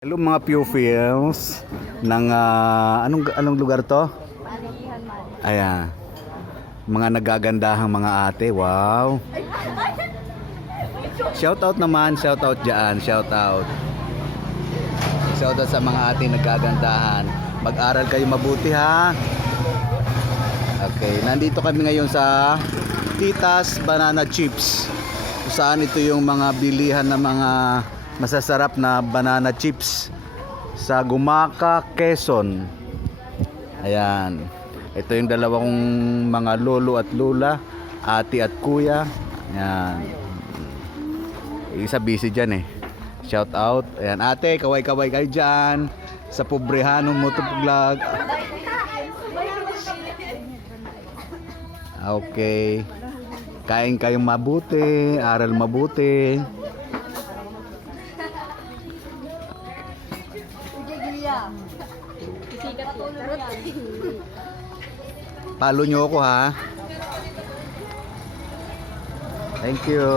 Hello mga pupils ng anong lugar to? Ayan. Mga nagagandahang mga ate. Wow. Shout out naman, shout out diyan, shout out. Shout out sa mga ate nagagandahan. Mag-aral kayo mabuti ha. Okay, nandito kami ngayon sa Tita's Banana Chips. Kung saan ito yung mga bilihan ng mga masasarap na banana chips sa Gumaca, Quezon. Ayan. Ito yung dalawang mga lolo at lola, ate at kuya. Ayan. Isa busy dyan eh. Shout out. Ayan, ate, kaway-kaway kayo dyan sa Pobrehanong Motovlog. Okay. Kain kayong mabuti, aral mabuti. Follow nyo ako ha. Thank you.